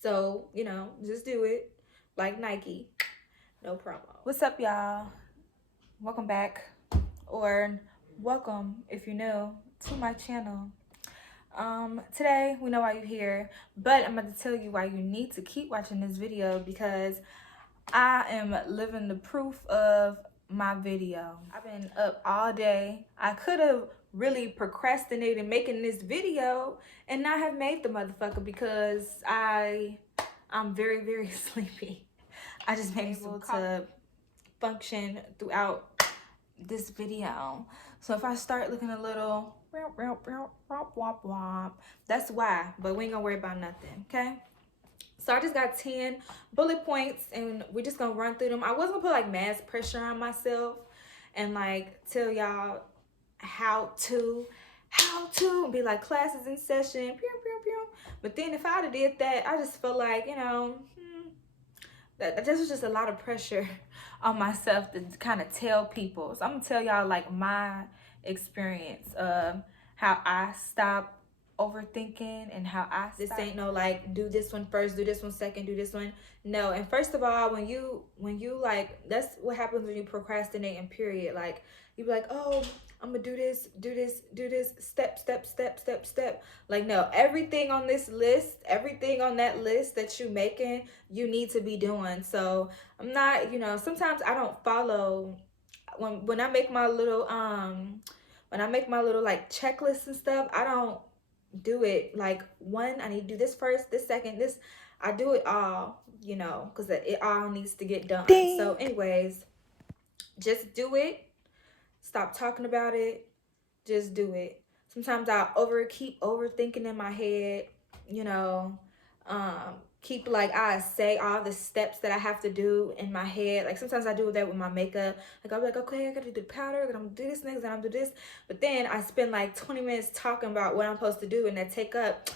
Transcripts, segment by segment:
So, just do it like Nike. No promo. What's up, y'all? Welcome back, or welcome if you're new to my channel. Today we know why you're here, but I'm about to tell you why you need to keep watching this video because I am living the proof of my video. I've been up all day. I could have really procrastinated making this video and not have made the motherfucker because I'm very, very sleepy. I just been able to function throughout this video. So if I start looking a little that's why, but we ain't gonna worry about nothing, okay? So I just got 10 bullet points and we're just gonna run through them. I wasn't gonna put like mass pressure on myself and like tell y'all how to be like classes in session, pew, pew, pew. But then if I'd have did that, I just felt like, that this was just a lot of pressure on myself to kind of tell people. So I'm gonna tell y'all like my experience of how I stopped overthinking and how I stopped. This ain't no like do this one first, do this one second, do this one. No. And first of all, when you like, that's what happens when you procrastinate in period. Like you be like, oh, I'm gonna do this, step, step, step, step, step. Like, no, everything on this list, everything on that list that you making, you need to be doing. So I'm not, sometimes I don't follow when I make my little like checklists and stuff, I don't do it like one, I need to do this first, this second, this. I do it all, because it all needs to get done. Ding. So anyways, just do it. Stop talking about it. Just do it. Sometimes I keep overthinking in my head, keep like I say all the steps that I have to do in my head. Like sometimes I do that with my makeup. Like I'll be like, okay, I gotta do the powder, then I'm gonna do this next, then I'm gonna do this. But then I spend like 20 minutes talking about what I'm supposed to do, and that take up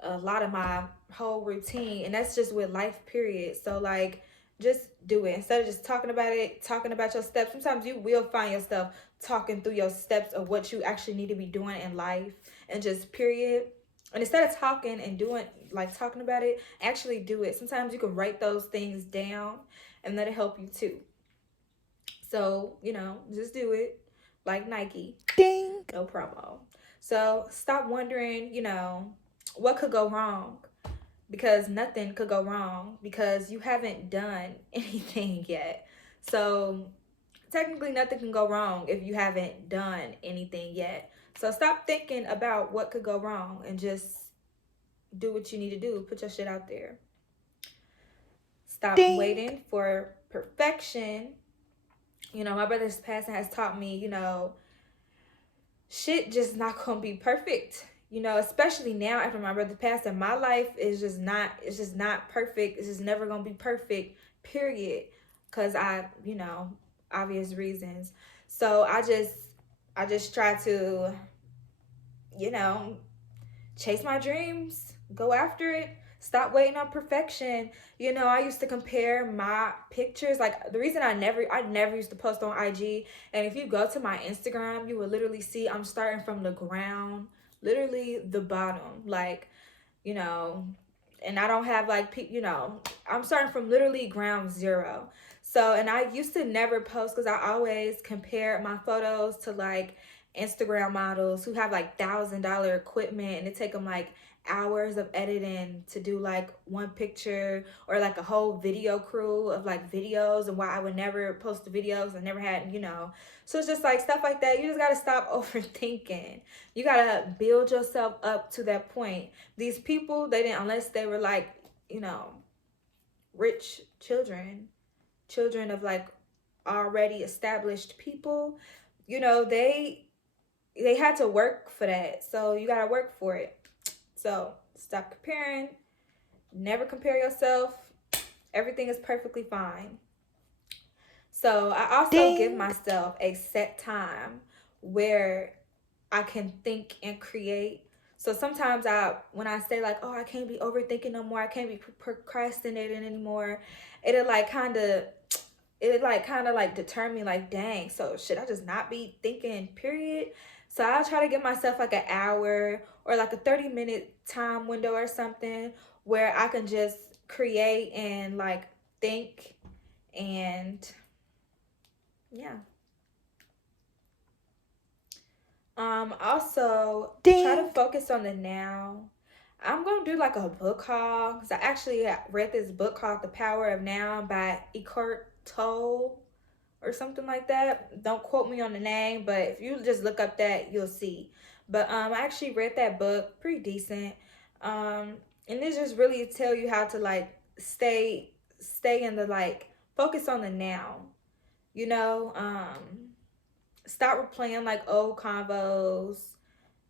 a lot of my whole routine. And that's just with life, period. So like, just do it instead of just talking about it, talking about your steps. Sometimes you will find yourself talking through your steps of what you actually need to be doing in life, and just period. And instead of talking and doing, like talking about it, actually do it. Sometimes you can write those things down and let it help you too. So, just do it like Nike. Ding. No promo. So stop wondering, what could go wrong, because nothing could go wrong because you haven't done anything yet. So technically nothing can go wrong if you haven't done anything yet. So stop thinking about what could go wrong and just do what you need to do. Put your shit out there. Stop Ding. Waiting for perfection. My brother's passing has taught me, shit just not gonna be perfect. Especially now after my brother passed, and my life is just not, it's just not perfect. It's just never gonna be perfect, period. Cause obvious reasons. So I just try to, chase my dreams, go after it, stop waiting on perfection. I used to compare my pictures. Like the reason I never used to post on IG, and if you go to my Instagram, you will literally see I'm starting from the ground, literally the bottom, like, and I don't have like, I'm starting from literally ground zero. So, and I used to never post because I always compare my photos to like Instagram models who have like $1,000 equipment, and it take them like hours of editing to do like one picture, or like a whole video crew of like videos, and why I would never post the videos. I never had, so it's just like stuff like that. You just got to stop overthinking. You got to build yourself up to that point. These people, they didn't, unless they were like, rich children of like already established people, they had to work for that. So you got to work for it. So stop comparing. Never compare yourself. Everything is perfectly fine. So I also Ding. Give myself a set time where I can think and create. So sometimes when I say like, oh, I can't be overthinking no more, I can't be procrastinating anymore, it'll like kind of deter me, like, dang, so should I just not be thinking, period? So I'll try to give myself like an hour or like a 30-minute time window or something, where I can just create and like think and yeah. Also try to Ding. focus on the now. I'm gonna do like a book haul because I actually read this book called The Power of Now by Eckhart Tolle or something like that. Don't quote me on the name, but if you just look up that, you'll see. But I actually read that book, pretty decent. Um, and this just really tell you how to like stay in the like focus on the now. You know, stop replaying like old convos.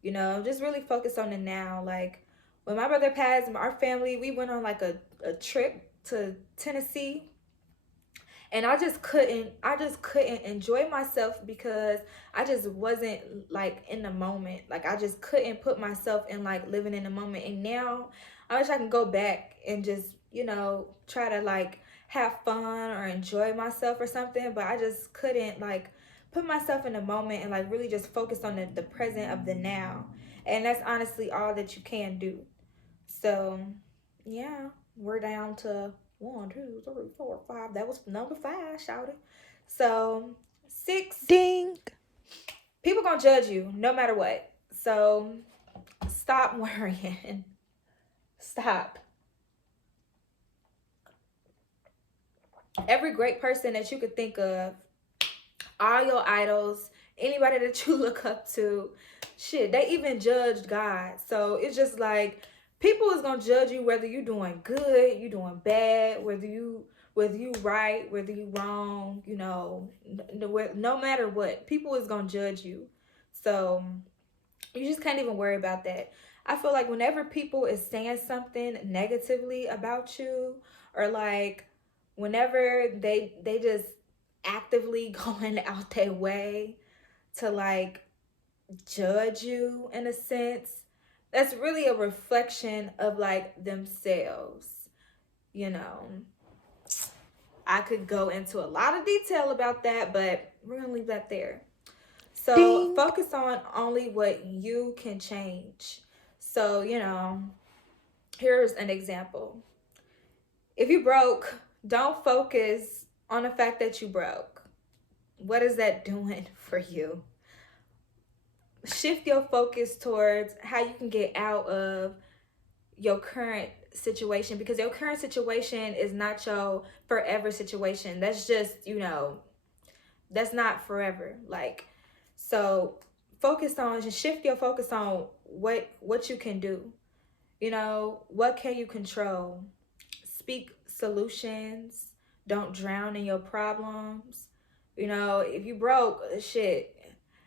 You know, just really focus on the now. Like when my brother passed, our family we went on like a trip to Tennessee, and I just couldn't enjoy myself because I just wasn't like in the moment. Like I just couldn't put myself in like living in the moment. And now I wish I can go back and just, try to like have fun or enjoy myself or something, but I just couldn't like put myself in the moment and like really just focus on the present of the now. And that's honestly all that you can do. So, yeah, we're down to one, two, three, four, five. That was number five, shouted. So, six, Ding. people gonna judge you no matter what. So, stop worrying. Stop. Every great person that you could think of, all your idols, anybody that you look up to, shit, they even judged God. So it's just like people is gonna judge you whether you doing good, you doing bad, whether you right, whether you wrong, no matter what, people is gonna judge you. So you just can't even worry about that. I feel like whenever people is saying something negatively about you, or like whenever they just actively going out their way to like judge you in a sense, that's really a reflection of like themselves. You know, I could go into a lot of detail about that, but we're gonna leave that there. So Ding. focus on only what you can change. So, here's an example. If you broke, don't focus on the fact that you broke. What is that doing for you? Shift your focus towards how you can get out of your current situation, because your current situation is not your forever situation. That's just, that's not forever. Like, so focus on, just shift your focus on what you can do. What can you control? Speak solutions. Don't drown in your problems. If you broke, shit,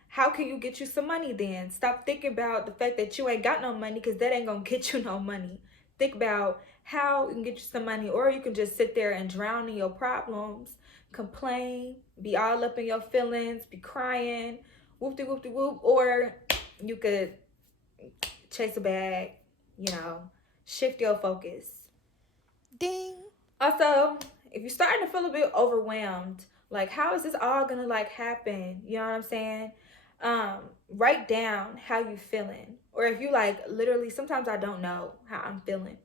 how can you get you some money then? Stop thinking about the fact that you ain't got no money, because that ain't gonna get you no money. Think about how you can get you some money, or you can just sit there and drown in your problems, complain, be all up in your feelings, be crying, whoop de whoop de whoop, or you could chase a bag, shift your focus. Ding. Also, if you're starting to feel a bit overwhelmed, like how is this all gonna like happen? You know what I'm saying? Um, Write down how you feeling, or if you like literally, sometimes I don't know how I'm feeling.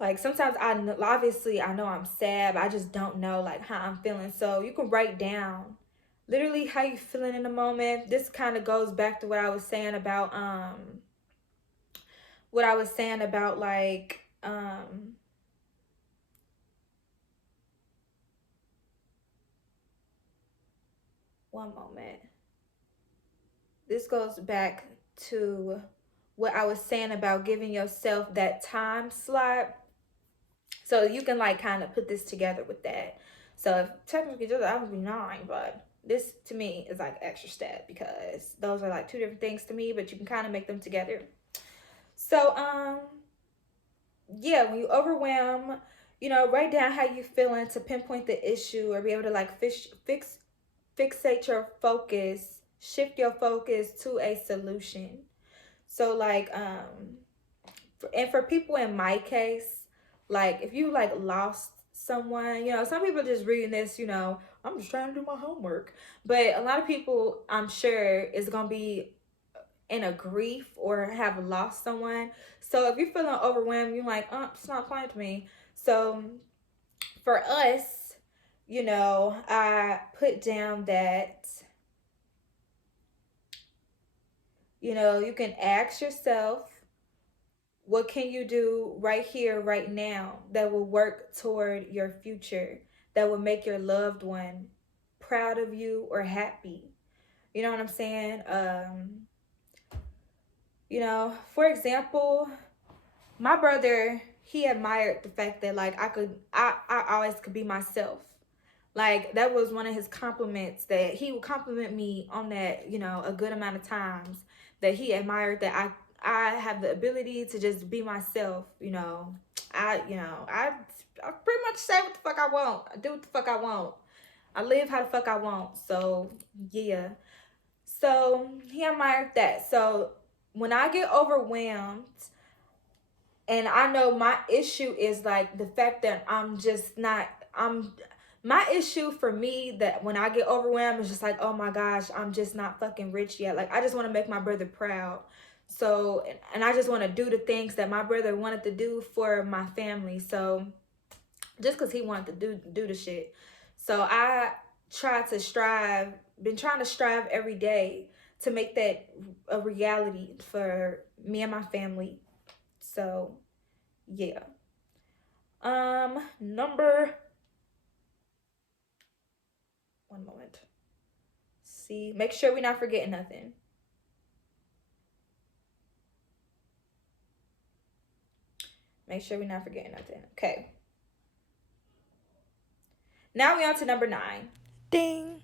Like sometimes obviously I know I'm sad, but I just don't know like how I'm feeling. So you can write down literally how you feeling in the moment. This kind of goes back to what I was saying about like one moment. This goes back to what I was saying about giving yourself that time slot. So you can like kind of put this together with that. So if technically just I would be nine, but this to me is like extra step, because those are like two different things to me, but you can kind of make them together. So yeah, when you overwhelm, write down how you feeling to pinpoint the issue, or be able to like fixate your focus, shift your focus to a solution. So like and for people in my case, like if you like lost someone, some people just reading this, I'm just trying to do my homework. But a lot of people, I'm sure, is gonna be in a grief or have lost someone. So if you're feeling overwhelmed, you're like, it's not applying to me. So for us, I put down that, you can ask yourself, what can you do right here, right now that will work toward your future, that will make your loved one proud of you or happy? You know what I'm saying? For example, my brother, he admired the fact that like I always could be myself. Like that was one of his compliments, that he would compliment me on that, a good amount of times, that he admired that I have the ability to just be myself. I pretty much say what the fuck I want. I do what the fuck I want. I live how the fuck I want. So yeah. So he admired that. So when I get overwhelmed, and I know my issue is like the fact that I'm just not, I'm my issue for me, that when I get overwhelmed, is just like, oh my gosh, I'm just not fucking rich yet. Like I just want to make my brother proud. So and I just want to do the things that my brother wanted to do for my family. So just because he wanted to do the shit. So I try to strive, been trying to strive every day to make that a reality for me and my family. So yeah. Number, one moment. See, make sure we're not forgetting nothing. Make sure we're not forgetting nothing. Okay. Now we on to number 9. Ding.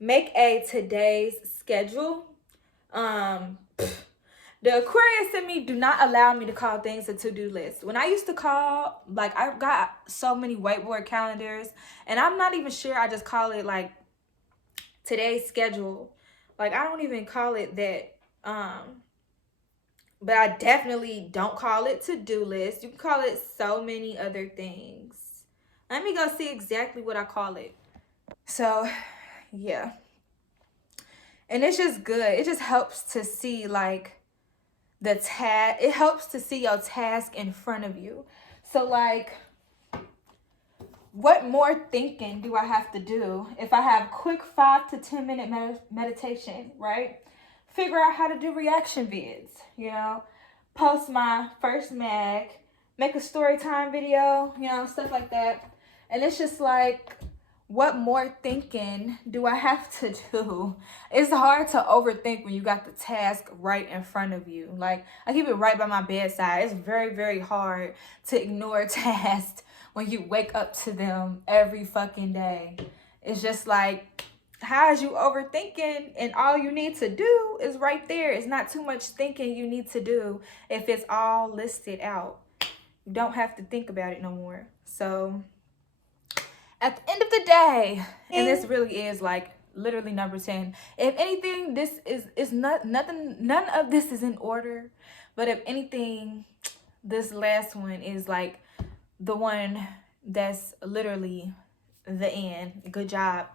Make a today's schedule. The Aquarius in me do not allow me to call things a to-do list. When I used to call, like I got so many whiteboard calendars, and I'm not even sure, I just call it like today's schedule. Like I don't even call it that. But I definitely don't call it to-do list. You can call it so many other things. Let me go see exactly what I call it. So, yeah. And it's just good. It just helps to see like the task. It helps to see your task in front of you. So like, what more thinking do I have to do if I have quick 5 to 10 minute meditation, right? Figure out how to do reaction vids, post my first mag, make a story time video, stuff like that. And it's just like, what more thinking do I have to do? It's hard to overthink when you got the task right in front of you. Like, I keep it right by my bedside. It's very, very hard to ignore tasks when you wake up to them every fucking day. It's just like, how is you overthinking, and all you need to do is right there. It's not too much thinking you need to do if it's all listed out. You don't have to think about it no more. So at the end of the day, and this really is like literally number 10, if anything, this is not nothing, none of this is in order, but if anything, this last one is like the one that's literally the end. Good job.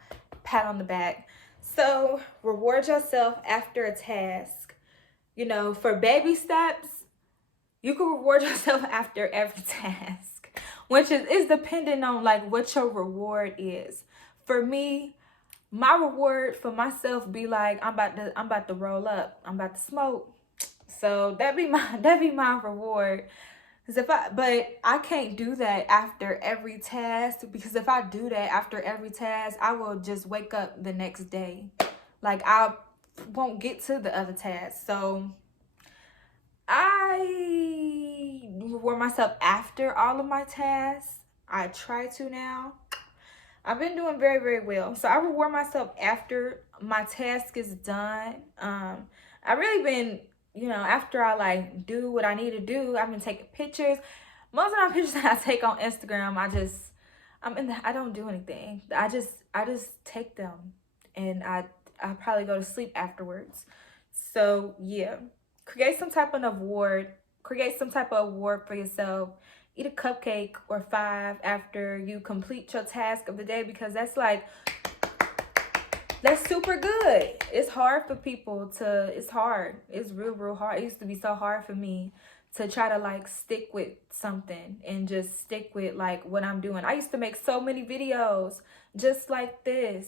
Pat on the back. So reward yourself after a task. For baby steps, you can reward yourself after every task, which is dependent on like what your reward is. For me, my reward for myself be like, I'm about to roll up. I'm about to smoke. So that'd be my reward. But I can't do that after every task, because if I do that after every task, I will just wake up the next day. Like I won't get to the other task. So I reward myself after all of my tasks. I try to now. I've been doing very, very well. So I reward myself after my task is done. I really been, after I like do what I need to do, I've been taking pictures. Most of my pictures that I take on Instagram, I don't do anything. I just take them, and I probably go to sleep afterwards. So yeah, create some type of award. Create some type of award for yourself. Eat a cupcake or 5 after you complete your task of the day, because that's super good. It's hard for people to, it's hard. It's real, real hard. It used to be so hard for me to try to like stick with something and just stick with like what I'm doing. I used to make so many videos just like this.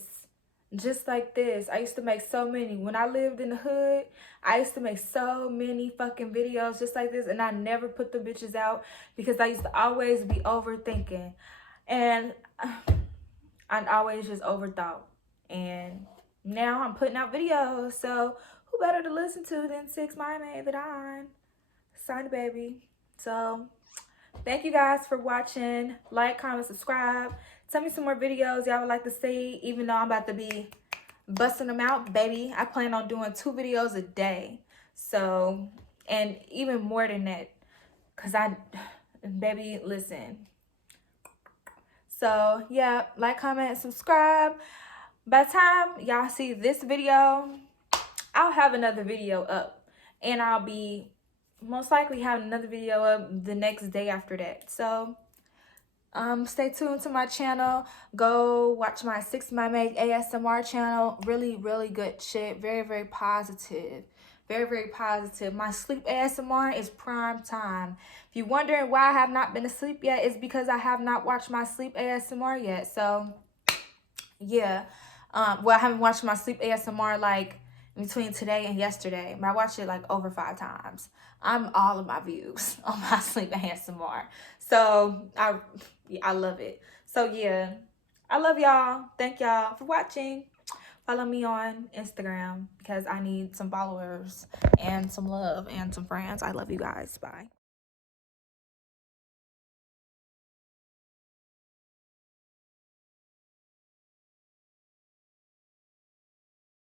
Just like this. I used to make so many. When I lived in the hood, I used to make so many fucking videos just like this, and I never put the bitches out because I used to always be overthinking. And I always just overthought. And now I'm putting out videos. So who better to listen to than Six My Maid that I signed baby. So thank you guys for watching. Like, comment, subscribe. Tell me some more videos y'all would like to see, even though I'm about to be busting them out, baby. I plan on doing 2 videos a day. So, and even more than that. Cause baby, listen. So yeah, like, comment, subscribe. By the time y'all see this video, I'll have another video up. And I'll be most likely having another video up the next day after that. So stay tuned to my channel. Go watch my Six My Make ASMR channel. Really, really good shit. Very, very positive. Very, very positive. My sleep ASMR is prime time. If you're wondering why I have not been asleep yet, it's because I have not watched my sleep ASMR yet. So yeah. Well, I haven't watched my sleep ASMR like between today and yesterday, but I watched it like over 5 times. I'm all of my views on my sleep ASMR. So I love it. So yeah, I love y'all. Thank y'all for watching. Follow me on Instagram because I need some followers and some love and some friends. I love you guys. Bye.